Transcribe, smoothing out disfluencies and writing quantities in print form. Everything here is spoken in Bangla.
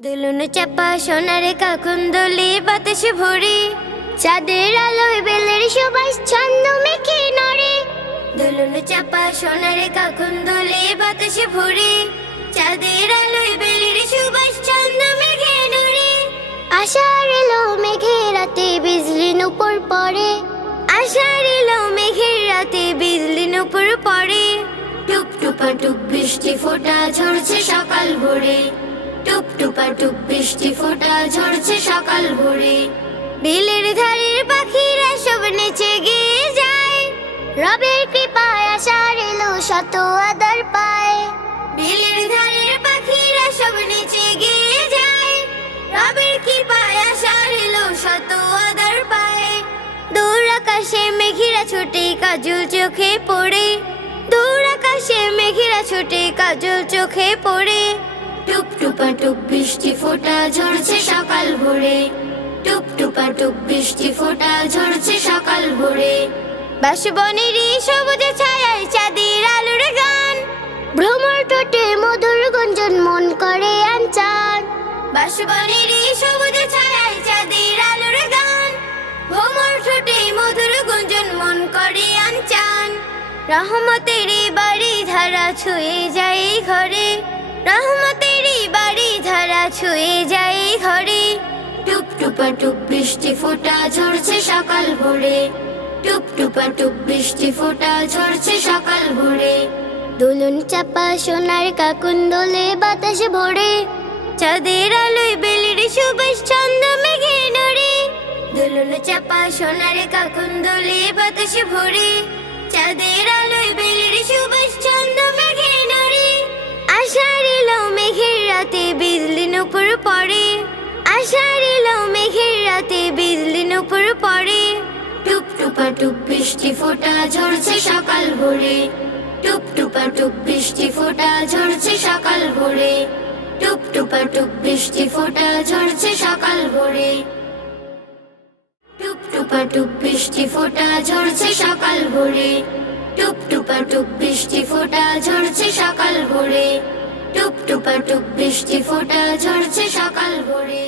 দুলুন চাপা সোনার কাকুন্দলি বাতাসে ভরে, চাঁদের আলোয় বেলের সুবাস ছন্দ মেখে নড়ে। দুলুন চাপা সোনার কাকুন্দলি বাতাসে ভরে, চাঁদের আলোয় বেলের সুবাস ছন্দ মেখে নড়ে। আষাঢ় এলো মেঘের রাতে বিজলি নুপুর পড়ে, আষাঢ় এলো মেঘের রাতে বিজলি নুপুর পড়ে। টুপ টুপা টুপ বৃষ্টি ফোঁটা ঝরছে সকাল ভোরে, টুপ টুপা টুপ বৃষ্টি ফোঁটা ঝরছে সকাল ভোরে। বিলের ধারের পাখিরা সব নেচে গিয়ে যায়, রবের কৃপায় আষাঢ় এলো শত আদর পায়। বিলের ধারের পাখিরা সব নেচে গিয়ে যায়, রবের কৃপায় আষাঢ় এলো শত আদর পায়। দূর আকাশে মেঘেরা ছোটে কাজল চোখে পড়ে, দূর আকাশে মেঘেরা ছোটে কাজল চোখে পড়ে। টুপ টুপা টুপ বৃষ্টি ফোঁটা ঝরছে সকাল ভোরে, টুপ টুপা টুপ বৃষ্টি ফোঁটা ঝরছে সকাল ভোরে। বাঁশবনেরই সবুজ ছায়ায় চাঁদের আলোর গান, ভ্রমর ঠোঁটে মধুর গুঞ্জন মন করে আনচান। বাঁশবনেরই সবুজ ছায়ায় চাঁদের আলোর গান, ভ্রমর ঠোঁটে মধুর গুঞ্জন মন করে আনচান। রহমতেরই বাড়ি ধারা ছুঁয়ে যায় ঘরে, রহমতেরই বাড়ি ধারা ছুঁয়ে যায় ঘরে। টুপ টুপা টুপ বৃষ্টি ফোঁটা ঝরছে সকাল ভোরে, টুপ টুপা টুপ বৃষ্টি ফোঁটা ঝরছে সকাল ভোরে। দুলুন চাপা সোনার কাকুন্দলে বাতাসে ভরে, চাঁদের আলোয় বেলের সুবাস ছন্দ মেঘে নড়ে। দুলুন চাপা সোনার কাকুন্দলে বাতাসে ভরে, চাঁদের আলোয় বেলের সুবাস ছন্দ মেঘে নড়ে। আষাঢ় এলো মেঘের রাতে বিজলি নুপুর পড়ে, আষাঢ় এলো মেঘের রাতে বিজলি নুপুর পড়ে। টুপ টুপা টুপ বৃষ্টি ফোঁটা ঝরছে সকাল ভোরে, টুপ টুপা টুপ বৃষ্টি ফোঁটা ঝরছে সকাল ভোরে। টুপ টুপা টুপ বৃষ্টি ফোঁটা ঝরছে সকাল ভোরে, টুপ টুপা টুপ বৃষ্টি ফোঁটা ঝরছে সকাল ভোরে। টুপ টুপা টুপ বৃষ্টি ফোঁটা ঝরছে সকাল ভোরে, টুপ টুপা টুপ বৃষ্টি ফোঁটা ঝরছে সকাল ভোরে।